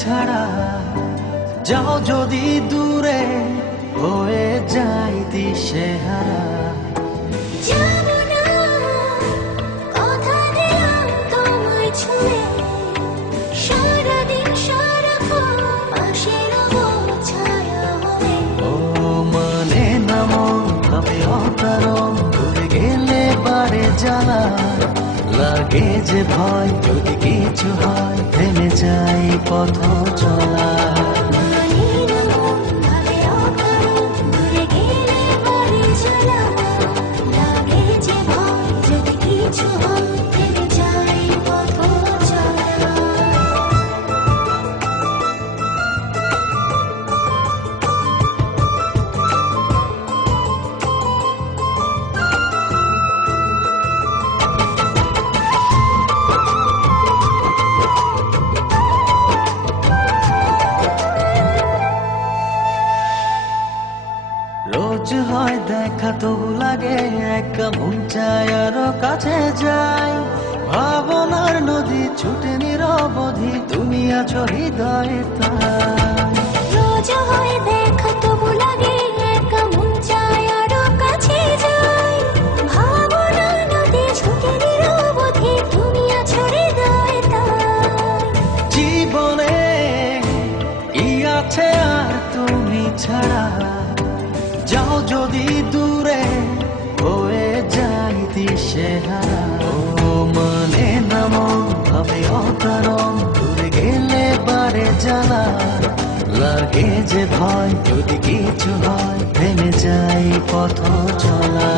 ছাড়া যাও যদি দূরে হয়ে যাই দিশেহারা। জানো না কথা দিলাম তোমায় ছুঁয়ে, সারাদিন সারাক্ষণ পাশে রবো ছায়া হয়ে। ও মানে না মন ভাবে অকারণ, দূরে গেলে বাড়ে জ্বালা লাগে যে ভয়, যদি কিছু হয় থেমে যাই পথ চলা। মানে না মন ভাবে অকারণ, দূরে গেলে বাড়ে জ্বালা লাগে যে ভয়, যদি কিছু হয় থেমে যাই পথ চলা। রোজ হয় দেখা তবু লাগে একা, মন চায় আরো কাছে যাই। ভাবনার নদী ছুটে নিরবধি, তুমি আছো হৃদয়ে তাই। রোজ হয় দেখা তবু লাগে একা, মন চায় আরো কাছে যাই। ভাবনার নদী ছুটে নিরবধি, তুমি আছো হৃদয়ে তাই। জীবনে কি আছে আর তুমি ছাড়া, যাও যদি দূরে হয়ে যাই দিশেহারা। ও মানে না মন ভাবে অকারণ, দূরে গেলে বাড়ে জ্বালা লাগে যে ভয়, যদি কিছু হয় থেমে যাই পথ চলা।